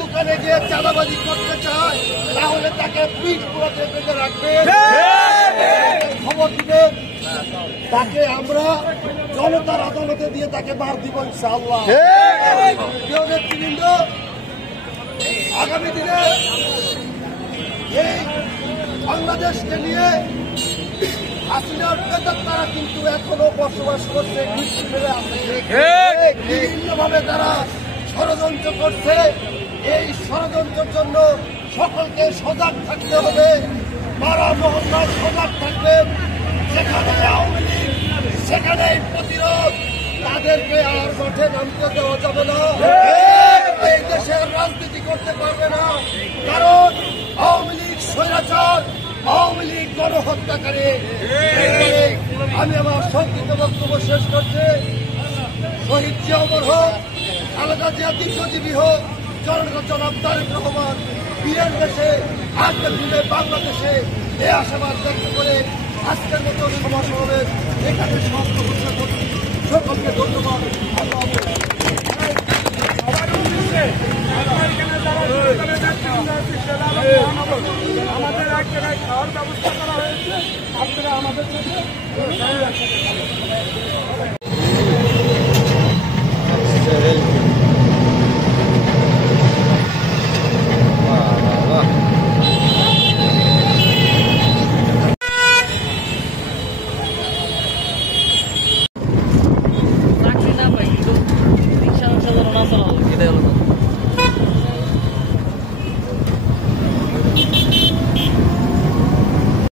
দোকানে গিয়ে চাঁদাবাজি করতে চায় তাহলে তাকে পিঠ পুরাতে বেঁধে রাখবে, খবর দিবে, তাকে আমরা জনতার আদালতে দিয়ে তাকে মার দিব ইনশাআল্লাহ। নেতৃবৃন্দ, আগামী দিনে এই বাংলাদেশকে নিয়ে হাসিনার প্রেতাত্মারা কিন্তু এখনো বসবাস করছে, বিভিন্নভাবে তারা ষড়যন্ত্র করছে। এই ষড়যন্ত্রের জন্য সকলকে সজাগ থাকতে হবে, পাড়া মহল্লায় সজাগ থাকবে। যেখানে আওয়ামী লীগ সেখানে প্রতিরোধ, তাদেরকে আর মাঠে নামতে দেওয়া যাবে না। এই দেশের রাজনীতি করতে পারবে না, কারণ আওয়ামী লীগ স্বৈরাচার, আওয়ামী লীগ গণহত্যাকারী। আমি আমার সংক্ষিপ্ত বক্তব্য শেষ করছি। শহীদ জিয়া অমর হোক, খালেদা জিয়া দীর্ঘজীবী হোক, জনাব তারেক রহমান বীরের দেশে আজকের দিনে বাংলাদেশে এই আশাবাদ ব্যক্ত করে আজকের মতো সভা সমাবেশ এখানে সমাপ্ত ঘোষণা করছি। সকলকে ধন্যবাদ।